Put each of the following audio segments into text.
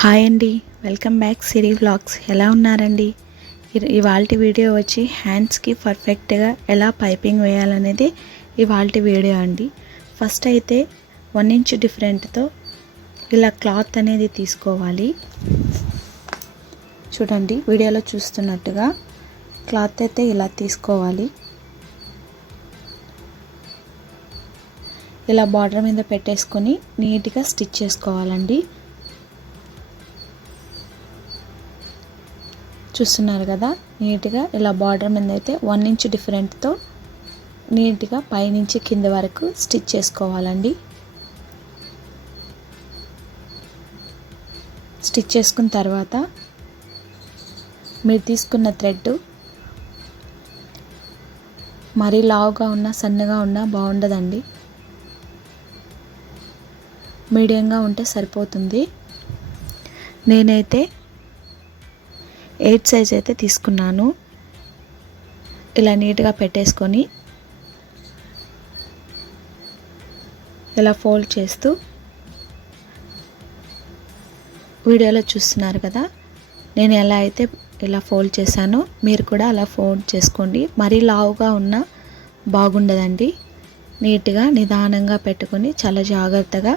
Hi అండి, welcome back సిరి vlogs. ఎలా ఉన్నారండి? ఇవాల్టి వీడియో వచ్చి హ్యాండ్స్కి పర్ఫెక్ట్గా ఎలా పైపింగ్ వేయాలనేది ఇవాల్టి వీడియో అండి. ఫస్ట్ అయితే 1 ఇంచ్ డిఫరెంట్తో ఇలా క్లాత్ అనేది తీసుకోవాలి. చూడండి, వీడియోలో చూస్తున్నట్టుగా క్లాత్ అయితే ఇలా తీసుకోవాలి. ఇలా బార్డర్ మీద పెట్టేసుకొని నీట్గా స్టిచ్ చేసుకోవాలండి. చూస్తున్నారు కదా, నీట్గా ఇలా బార్డర్ మీద అయితే 1 ఇంచ్ డిఫరెంట్తో నీట్గా పైనుంచి కింద వరకు స్టిచ్ చేసుకోవాలండి. స్టిచ్ చేసుకున్న తర్వాత మీరు తీసుకున్న థ్రెడ్ మరీ లావుగా ఉన్నా సన్నగా ఉన్నా బాగుండదండి. మీడియంగా ఉంటే సరిపోతుంది. నేనైతే 8 సైజ్ అయితే తీసుకున్నాను. ఇలా నీట్గా పెట్టేసుకొని ఇలా ఫోల్డ్ చేస్తూ వీడియోలో చూస్తున్నారు కదా, నేను ఎలా అయితే ఇలా ఫోల్డ్ చేశానో మీరు కూడా అలా ఫోల్డ్ చేసుకోండి. మరీ లావుగా ఉన్నా బాగుండదండి. నీట్గా నిదానంగా పెట్టుకొని చాలా జాగ్రత్తగా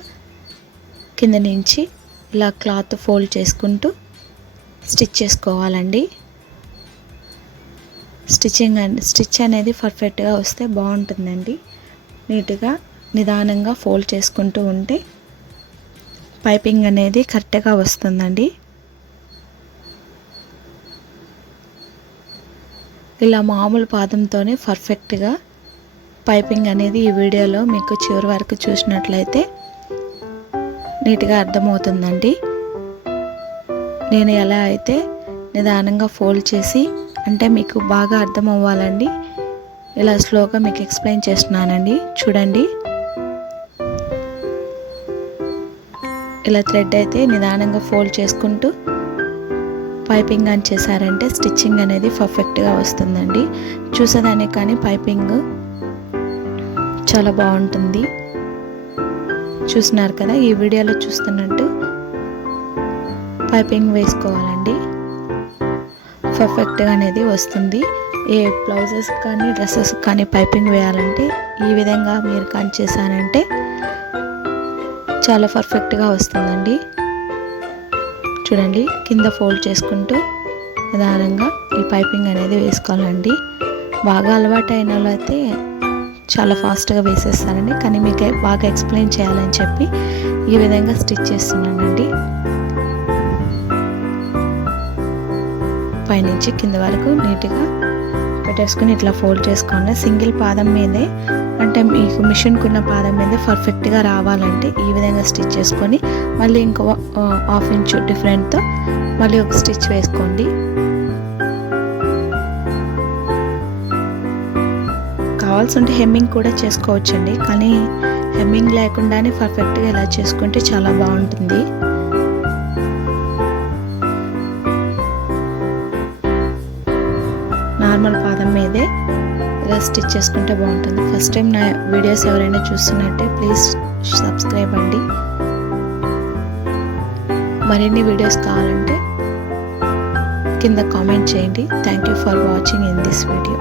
కింద నుంచి ఇలా క్లాత్ ఫోల్డ్ చేసుకుంటూ స్టిచ్ చేసుకోవాలండి. స్టిచ్ అనేది పర్ఫెక్ట్గా వస్తే బాగుంటుందండి. నీట్గా నిదానంగా ఫోల్డ్ చేసుకుంటూ ఉంటే పైపింగ్ అనేది కరెక్ట్గా వస్తుందండి. ఇలా మామూలు పాదంతోనే పర్ఫెక్ట్గా పైపింగ్ అనేది ఈ వీడియోలో మీకు చివరి వరకు చూసినట్లయితే నీట్గా అర్థమవుతుందండి. నేను ఎలా అయితే నిదానంగా ఫోల్డ్ చేసి, అంటే మీకు బాగా అర్థం అవ్వాలండి, ఇలా స్లోగా మీకు ఎక్స్ప్లెయిన్ చేస్తున్నానండి. చూడండి, ఇలా థ్రెడ్ అయితే నిదానంగా ఫోల్డ్ చేసుకుంటూ పైపింగ్ అని చేశారంటే స్టిచ్చింగ్ అనేది పర్ఫెక్ట్గా వస్తుందండి. చూసేదానికి కానీ పైపింగ్ చాలా బాగుంటుంది. చూస్తున్నారు కదా, ఈ వీడియోలో చూస్తున్నట్టు పైపింగ్ వేసుకోవాలండి. పర్ఫెక్ట్గా అనేది వస్తుంది. ఏ బ్లౌజెస్ కానీ డ్రెస్సెస్ కానీ పైపింగ్ వేయాలంటే ఈ విధంగా మీరు కానీ చేశానంటే చాలా పర్ఫెక్ట్గా వస్తుందండి. చూడండి, కింద ఫోల్డ్ చేసుకుంటూ నిదానంగా ఈ పైపింగ్ అనేది వేసుకోవాలండి. బాగా అలవాటు అయిన వాళ్ళు అయితే చాలా ఫాస్ట్గా వేసేస్తారండి. కానీ మీకు బాగా ఎక్స్ప్లెయిన్ చేయాలని చెప్పి ఈ విధంగా స్టిచ్ చేస్తున్నానండి. పైనుంచి కింద వరకు నీట్గా పెట్టేసుకుని ఇట్లా ఫోల్డ్ చేసుకోండి. సింగిల్ పాదం మీదే, అంటే మీకు మిషన్కున్న పాదం మీదే పర్ఫెక్ట్గా రావాలంటే ఈ విధంగా స్టిచ్ చేసుకొని మళ్ళీ ఇంకో 1/2 ఇంచ్ డిఫరెంట్తో మళ్ళీ ఒక స్టిచ్ వేసుకోండి. కావాల్సి ఉంటే హెమ్మింగ్ కూడా చేసుకోవచ్చండి, కానీ హెమ్మింగ్ లేకుండానే పర్ఫెక్ట్గా ఇలా చేసుకుంటే చాలా బాగుంటుంది. నార్మల్ పాదం మీదే ఇలా స్టిచ్ చేసుకుంటే బాగుంటుంది. ఫస్ట్ టైం నా వీడియోస్ ఎవరైనా చూస్తున్నట్టే ప్లీజ్ సబ్స్క్రైబ్ అండి. మరిన్ని వీడియోస్ కావాలంటే కింద కామెంట్ చేయండి. Thank you for watching in this video.